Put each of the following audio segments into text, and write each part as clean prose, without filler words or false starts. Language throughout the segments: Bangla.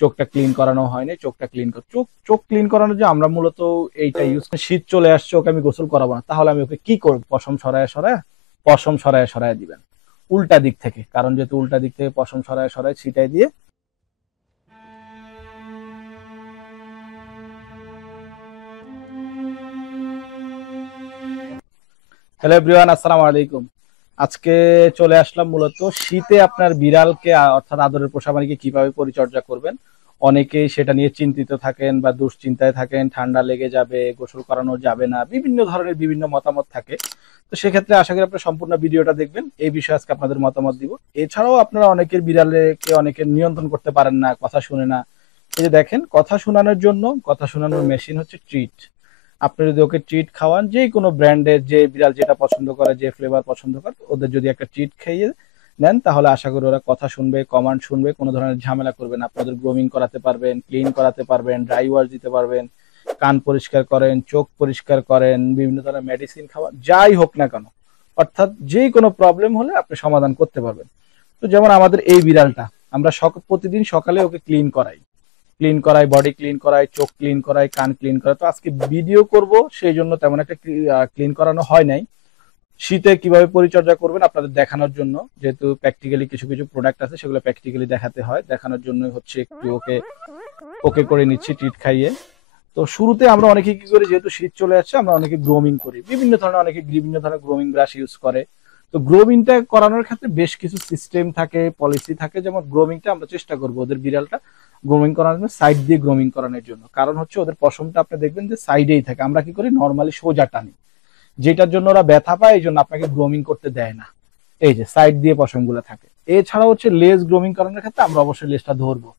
চোখটা ক্লিন করানো হয়নি, চোখটা ক্লিন চোখ চোখ ক্লিন করানোর যে আমরা মূলত এইটা ইউজ করি। শীত চলে আসছে, ওকে আমি গোসল করাবো না, তাহলে আমি ওকে কি করবো? পশম সরায় সরায় দিবেন উল্টা দিক থেকে, কারণ যেহেতু উল্টা দিক থেকে পশম সরায় সরায় ছিটাই দিয়ে। হ্যালো এভরিওয়ান, আসসালামু আলাইকুম। আজকে চলে আসলাম মূলত শীতে আপনার বিড়ালকে অর্থাৎ আদরের পোষা প্রাণীকে কিভাবে পরিচর্যা করবেন। অনেকেই সেটা নিয়ে চিন্তিত থাকেন বা দুশ্চিন্তায় থাকেন, ঠান্ডা লেগে যাবে, গোসল করানো যাবে না, বিভিন্ন ধরনের বিভিন্ন মতামত থাকে। তো সেক্ষেত্রে আশা করি আপনারা সম্পূর্ণ ভিডিওটা দেখবেন, এই বিষয়ে আজকে আপনাদের মতামত দিব। এছাড়াও আপনারা অনেকের বিড়ালকে অনেকে নিয়ন্ত্রণ করতে পারেন না, কথা শুনে না। এই যে দেখেন, কথা শোনানোর জন্য কথা শোনানোর মেশিন হচ্ছে ট্রিট। আপনি যদি ওকে ট্রিট খাওয়ান, যে কোনো ব্র্যান্ডের, যে বিড়াল যেটা পছন্দ করে, যে ফ্লেভার পছন্দ করে, ওদের যদি একটা ট্রিট খাইয়ে নেন, তাহলে আশা করি ওরা কথা শুনবে, কমান্ড শুনবে, কোনো ধরনের ঝামেলা করবে না। আপনাদের গ্রোমিং করাতে পারবেন, ক্লিন করাতে পারবেন, ড্রাই ওয়াশ দিতে পারবেন, কান পরিষ্কার করেন, চোখ পরিষ্কার করেন, বিভিন্ন ধরনের মেডিসিন খাওয়ান, যাই হোক না কেন, অর্থাৎ যে কোনো প্রবলেম হলে আপনি সমাধান করতে পারবেন। তো যেমন আমাদের এই বিড়ালটা, আমরা প্রতিদিন সকালে ওকে ক্লিন করাই, বডি ক্লিন করাই, চোখ ক্লিন করাই, কান ক্লিন করাই। তো আজকে ভিডিও করব, সেই জন্য তেমন একটা ক্লিন করানো হয় নাই। শীতে কিভাবে পরিচর্যা করবেন আপনাদের দেখানোর জন্য, যেহেতু প্র্যাকটিক্যালি কিছু কিছু প্রোডাক্ট আছে, সেগুলো প্র্যাকটিক্যালি দেখাতে হয়, দেখানোর জন্য হচ্ছে একটু ওকে ওকে করে নিচ্ছি ট্রিট খাইয়ে। তো শুরুতে আমরা অনেকে কি করি, যেহেতু শীত চলে আসছে, আমরা অনেকে গ্রোমিং করি বিভিন্ন ধরনের, অনেকে বিভিন্ন ধরনের গ্রোমিং ব্রাশ ইউজ করে। তো গ্রোমিংটা করানোর ক্ষেত্রে বেশ কিছু সিস্টেম থাকে, পলিসি থাকে। যেমন গ্রোমিংটা আমরা চেষ্টা করবো ওদের বিড়ালটা গ্রোমিং করানোর জন্য সাইড দিয়ে গ্রোমিং করানোর জন্য, কারণ হচ্ছে ওদের পশমটা আপনি দেখবেন যে সাইডেই থাকে। আমরা কি করি, নর্মালি সোজা টানি, যেটার জন্য ওরা ব্যথা পায়, এই জন্য আপনাকে গ্রোমিং করতে দেয় না। এই যে সাইড দিয়ে পশমগুলো থাকে। এছাড়া হচ্ছে লেজ গ্রোমিং করানোর ক্ষেত্রে আমরা অবশ্যই লেজটা ধরবো,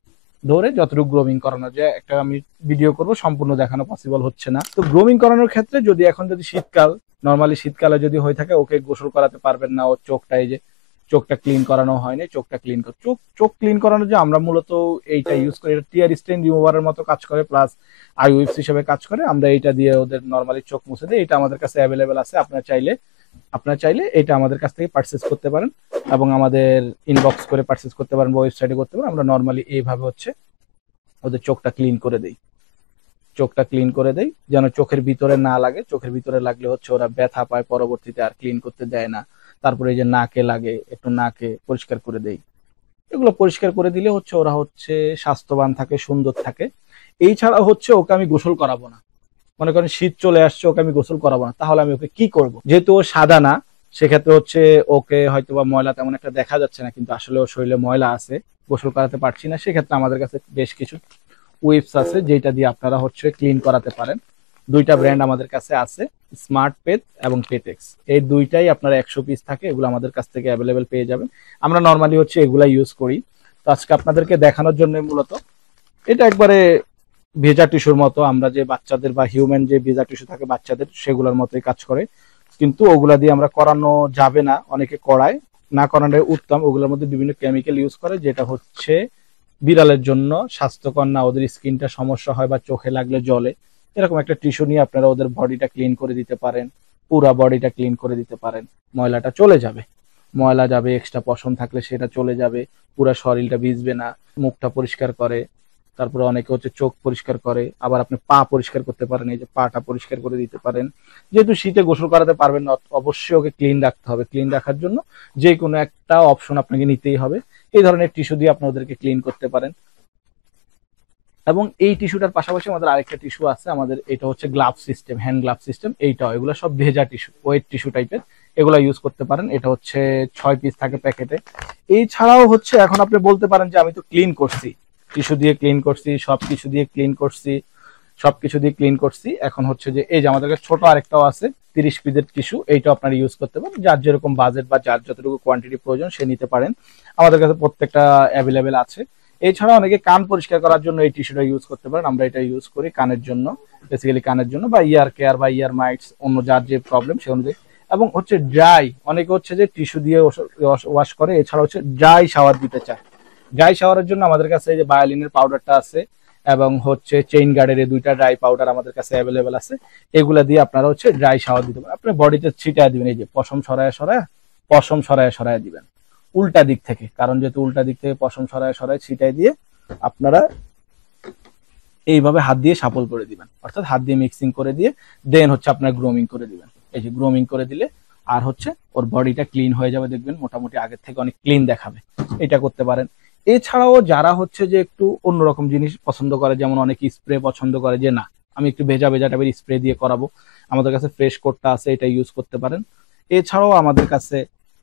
ধরে যতটুকু গ্রোমিং করানো যায়, একটা আমি ভিডিও করব, সম্পূর্ণ দেখানো পসিবল হচ্ছে না। তো গ্রোমিং করানোর ক্ষেত্রে যদি এখন যদি শীতকাল, নর্মালি শীতকালে যদি হয়ে থাকে, ওকে গোসল করাতে পারবেন না, ওর চোখটা, এই যে চোখটা ক্লিন করানো হয়নি, চোখটা ক্লিন চোখ চোখ ক্লিন করানোর যে আমরা মূলত এইটা ইউজ করি, এটা টিয়ার স্টেন রিমুভারের মতো কাজ করে, প্লাস আইউএফস হিসেবে কাজ করে। আমরা এইটা দিয়ে ওদের নর্মালি চোখ মুছে দিই। এটা আমাদের কাছে অ্যাভেলেবেল আছে, আপনারা চাইলে এটা আমাদের কাছ থেকে পারচেস করতে পারেন, এবং আমাদের ইনবক্স করে পারচেস করতে পারেন বা ওয়েবসাইটে করতে পারেন। আমরা নর্মালি এইভাবে হচ্ছে ওদের চোখটা ক্লিন করে দেই, যেন চোখের ভিতরে না লাগে। চোখের ভিতরে লাগলে হচ্ছে ওরা ব্যথা পায়, পরবর্তীতে আর ক্লিন করতে দেয় না। তারপরে এই যে নাকে লাগে, একটু নাকে পরিষ্কার করে দেই। এগুলো পরিষ্কার করে দিলে হচ্ছে ওরা হচ্ছে স্বাস্থ্যবান থাকে, সুন্দর থাকে। এই ছাড়া হচ্ছে ওকে আমি গোসল করাবো না। মনে করেন শীত চলে আসছে, ওকে আমি গোসল করাবো না, তাহলে আমি ওকে কি করব? যেহেতু ও সাদা না, সেক্ষেত্রে হচ্ছে ওকে হয়তো বা ময়লা তেমন একটা দেখা যাচ্ছে না, কিন্তু আসলে ওর শরীরে ময়লা আছে, গোসল করাতে পারছি না। সেক্ষেত্রে আমাদের কাছে বেশ কিছু ওয়েবস আছে, যেটা দিয়ে আপনারা হচ্ছে ক্লিন করাতে পারেন। দুইটা ব্র্যান্ড আমাদের কাছে আছে, স্মার্ট পেট এবং পেটেক্স। এই দুইটাই আপনারা 100 পিস থাকে, এগুলো আমাদের কাছ থেকে অ্যাভেলেবেল পেয়ে যাবেন। আমরা নর্মালি হচ্ছে এগুলা ইউজ করি। তো আজকে আপনাদেরকে দেখানোর জন্য মূলত, এটা একবারে ভেজা টিস্যুর মতো, আমরা যে বাচ্চাদের বা হিউম্যান যে ভেজা টিস্যু থাকে বাচ্চাদের, সেগুলোর মতোই কাজ করে। কিন্তু ওগুলা দিয়ে আমরা করানো যাবে না, অনেকে করায়, না করানোর উত্তম। ওগুলোর মধ্যে বিভিন্ন কেমিক্যাল ইউজ করে, যেটা হচ্ছে বিড়ালের জন্য স্বাস্থ্যকর না, ওদের স্কিনটা সমস্যা হয় বা চোখে লাগলে জ্বলে। এরকম একটা টিস্যু নিয়ে আপনারা ওদের বডিটা ক্লিন করে দিতে পারেন, পুরা বডিটা ক্লিন করে দিতে পারেন। ময়লাটা চলে যাবে, ময়লা যাবে, এক্সট্রা পশম থাকলে সেটা চলে যাবে, পুরা শরীরটা ভিজবে না। মুখটা পরিষ্কার করে, তারপরে অনেকে হচ্ছে চোখ পরিষ্কার করে, আবার আপনি পা পরিষ্কার করতে পারেন, এই যে পাটা পরিষ্কার করে দিতে পারেন। যেহেতু শীতে গোসল করাতে পারবেন না, অবশ্যই ওকে ক্লিন রাখতে হবে। ক্লিন রাখার জন্য যে কোনো একটা অপশন আপনাকে নিতেই হবে। এই ধরনের টিস্যু দিয়ে আপনি ওদেরকে ক্লিন করতে পারেন। এবং এই টিস্যুটার পাশাপাশি আমাদের আরেকটা টিস্যু আছে, আমাদের এটা হচ্ছে glove system, hand glove system. এইটাও, এগুলো সব ভেজা টিস্যু, ওয়েট টিস্যু টাইপের, এগুলো ইউজ করতে পারেন। এটা হচ্ছে 6 পিস থাকে প্যাকেটে। এই ছাড়াও হচ্ছে এখন আপনি বলতে পারেন যে আমি তো ক্লিন করছি, টিস্যু দিয়ে ক্লিন করছি, সবকিছু দিয়ে ক্লিন করছি, এখন হচ্ছে যে এই যে আমাদের কাছে ছোট আরেকটাও আছে 30 পিসের টিস্যু। এইটাও আপনারা ইউজ করতে পারেন, যার যেরকম বাজেট বা যার যতটুকু কোয়ান্টিটি প্রয়োজন সে নিতে পারেন। আমাদের কাছে প্রত্যেকটা অ্যাভেলেবেল আছে। এছাড়া অনেকে কান পরিষ্কার করার জন্য এই টিস্যুটা ইউজ করতে পারেন, আমরা এটা ইউজ করি কানের জন্য, বেসিক্যালি কানের জন্য, বা ইয়ার কেয়ার বা ইয়ার মাইটস, অন্য যার যে প্রবলেম সে অনুযায়ী। এবং হচ্ছে ড্রাই, অনেকে হচ্ছে যে টিস্যু দিয়ে ওয়াশ করে, এছাড়া হচ্ছে ড্রাই শাওয়ার দিতে চায়। ড্রাই শাওয়ারের জন্য আমাদের কাছে এই যে বায়োলিনের পাউডারটা আছে, এবং হচ্ছে চেইন গার্ডের এই দুইটা ড্রাই পাউডার আমাদের কাছে অ্যাভেলেবেল আছে। এগুলা দিয়ে আপনারা হচ্ছে ড্রাই শাওয়ার দিতে পারেন। আপনি বডিতে ছিটায় দিবেন, এই যে পশম সরায় সরায় দিবেন উল্টা দিক থেকে, কারণ যেহেতু উল্টা দিক থেকে পশম সরায় সরায় ছিটাই দিয়ে আপনারা এইভাবে হাত দিয়ে সাপল করে দিবেন, অর্থাৎ হাত দিয়ে মিক্সিং করে দিয়ে দেন হচ্ছে আপনার গ্রোমিং করে দিবেন। এই যে গ্রোমিং করে দিলে আর হচ্ছে ওর বডিটা ক্লিন হয়ে যাবে, দেখবেন মোটামুটি আগের থেকে অনেক ক্লিন দেখাবে। এটা করতে পারেন। এছাড়াও যারা হচ্ছে যে একটু অন্যরকম জিনিস পছন্দ করে, যেমন অনেকে স্প্রে পছন্দ করে, যে না আমি একটু ভেজা ভেজা টাইপের স্প্রে দিয়ে করাবো, আমাদের কাছে ফ্রেশ কোটটা আছে, এটা ইউজ করতে পারেন। এছাড়াও আমাদের কাছে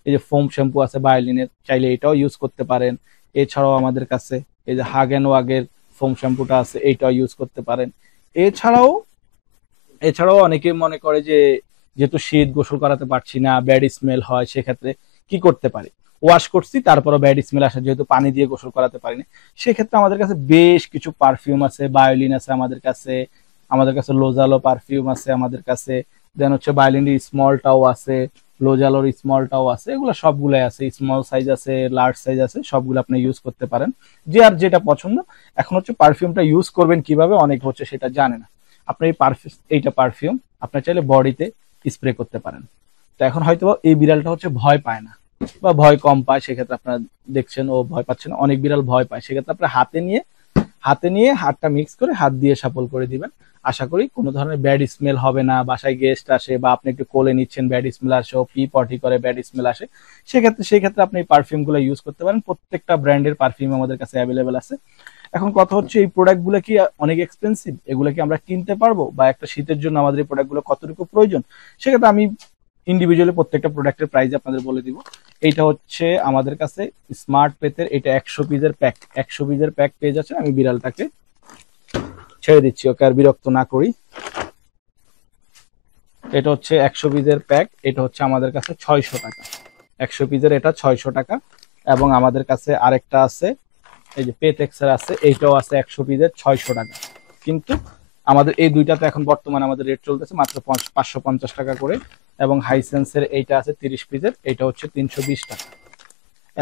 এই যে ফোম শ্যাম্পু আছে বায়োলিনের, চাইলে এটাও ইউজ করতে পারেন। এছাড়াও আমাদের কাছে এই যে হাগেন ওয়াগের ফোম শ্যাম্পুটা আছে, এইটাও ইউজ করতে পারেন। এছাড়াও এছাড়াও অনেকে মনে করে যে যেহেতু শীত গোসল করাতে পারছি না, ব্যাড স্মেল হয়, সেক্ষেত্রে কি করতে পারি, ওয়াশ করছি তারপরও ব্যাড স্মেল আসে, যেহেতু পানি দিয়ে গোসল করাতে পারিনি, সেক্ষেত্রে আমাদের কাছে বেশ কিছু পারফিউম আছে, বায়োলিন আছে আমাদের কাছে লোজালো পারফিউম আছে আমাদের কাছে, দেন হচ্ছে বায়োলিনের স্মলটাও আছে, লোজালোর স্মলটাও আছে, এগুলো সবগুলাই আছে, স্মল সাইজ আছে, লার্জ সাইজ আছে, সবগুলো আপনি ইউজ করতে পারেন, যে আর যেটা পছন্দ। এখন হচ্ছে পারফিউমটা ইউজ করবেন কিভাবে, অনেক হচ্ছে সেটা জানে না। আপনার এইটা পারফিউম আপনার চাইলে বডিতে স্প্রে করতে পারেন। তো এখন হয়তো এই বিড়ালটা হচ্ছে ভয় পায় না বা ভয় কম পায়, সেক্ষেত্রে আপনারা দেখছেন ও ভয় পাচ্ছে না, অনেক বিড়াল ভয় পায়, সেক্ষেত্রে আপনার হাতে নিয়ে হাতটা মিক্স করে হাত দিয়ে সাপল করে দিবেন। আশা করি কোনো ধরনের ব্যাড স্মেল হবে না, বাসায় গেস্ট আসে বা আপনি একটু কোলে নিচ্ছেন ব্যাড স্মেল আসে, ও পি পটি করে ব্যাড স্মেল আসে, সেক্ষেত্রে আপনি এই পারফিউম গুলো ইউজ করতে পারেন। প্রত্যেকটা ব্র্যান্ডের পারফিউম আমাদের কাছে অ্যাভেলেবেল আছে। এখন কথা হচ্ছে এই প্রোডাক্ট গুলো কি অনেক এক্সপেন্সিভ, এগুলো কি আমরা কিনতে পারবো, বা একটা শীতের জন্য আমাদের এই প্রোডাক্ট গুলো কতটুকু প্রয়োজন, সেক্ষেত্রে আমি ইন্ডিভিজুয়ালি প্রত্যেকটা প্রোডাক্টের প্রাইস আপনাদের বলে দিব। এইটা হচ্ছে আমাদের কাছে স্মার্ট পেতের, এটা 100 পিসের প্যাক পেয়ে যাচ্ছে। আমি বিড়ালটাকে ছেড়ে দিচ্ছি, ওকে আর বিরক্ত না করি। এটা হচ্ছে 100 পিসের প্যাক, এটা হচ্ছে আমাদের কাছে 600 টাকা। 100 পিসের এটা 600 টাকা। এবং আমাদের কাছে আরেকটা আছে, এই যে পেটেক্সের আছে, এইটাও আছে 100 পিসের 600 টাকা। কিন্তু আমাদের এই দুইটাতে এখন বর্তমানে আমাদের রেট চলতেছে মাত্র 550 টাকা করে। এবং হাইসেন্সের এইটা আছে 30 পিসের, এইটা হচ্ছে 320 টাকা।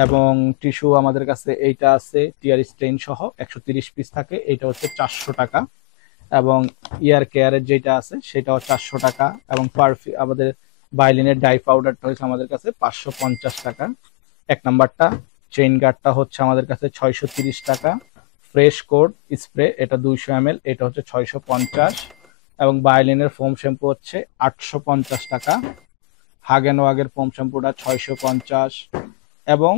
এবং টিস্যু আমাদের কাছে এইটা আছে টিয়ার স্টেইন সহ 130 পিস থাকে, এইটা হচ্ছে 400 টাকা। এবং ইয়ার কেয়ারের যেটা আছে সেটাও 400 টাকা। এবং আমাদের বায়োলিনের ডাই পাউডারটা হচ্ছে আমাদের কাছে 550 টাকা। এক নাম্বারটা চেইন গার্ডটা হচ্ছে আমাদের কাছে 630 টাকা। ফ্রেশ কোড স্প্রে এটা 200 ml, এটা হচ্ছে 650। এবং বায়োলিনের ফোম শ্যাম্পু হচ্ছে 850 টাকা। হাগেন ওয়াগের ফোম শ্যাম্পুটা 650। এবং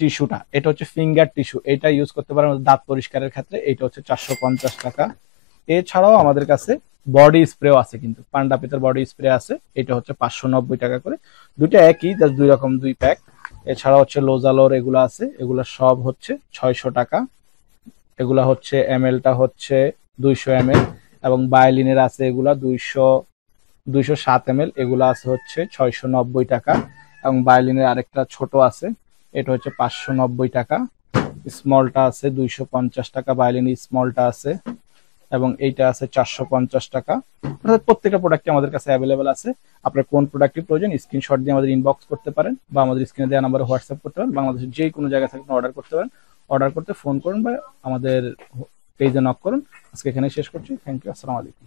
টিস্যুটা এটা হচ্ছে ফিঙ্গার টিস্যু, এটা ইউজ করতে পারেন দাঁত পরিষ্কারের ক্ষেত্রে, এটা হচ্ছে 450 টাকা। এছাড়াও আমাদের কাছে বডি স্প্রেও আছে, কিন্তু পান্ডা পেতের বডি স্প্রে আছে, এটা হচ্ছে 590 টাকা করে। দুইটা একই, জাস্ট দুই রকম দুই প্যাক। এছাড়া হচ্ছে লোজালোর এগুলো আছে, এগুলো সব হচ্ছে 600 টাকা। এগুলা হচ্ছে এমএলটা হচ্ছে 200 ml। এবং বায়োলিনের আছে এগুলা 207 ml, এগুলা আছে হচ্ছে 690 টাকা। এবং বায়োলিনের আরেকটা ছোট আছে, এটা হচ্ছে 590 টাকা। স্মলটা আছে 250 টাকা, বায়োলিন স্মলটা আছে। এবং এইটা আছে 450 টাকা। অর্থাৎ প্রত্যেকটা প্রোডাক্টই আমাদের কাছে অ্যাভেলেবেল আছে। আপনার কোন প্রোডাক্টটি প্রয়োজন স্ক্রিনশট দিয়ে আমাদের ইনবক্স করতে পারেন, বা আমাদের স্ক্রিনে দেওয়া নাম্বারে হোয়াটসঅ্যাপ করতে পারেন। বাংলাদেশের যে কোনো জায়গা থেকে অর্ডার করতে পারেন, অর্ডার করতে ফোন করুন বা আমাদের পেজে নক করুন। আজকে এখানে শেষ করছি। থ্যাংক ইউ, আসসালামু আলাইকুম।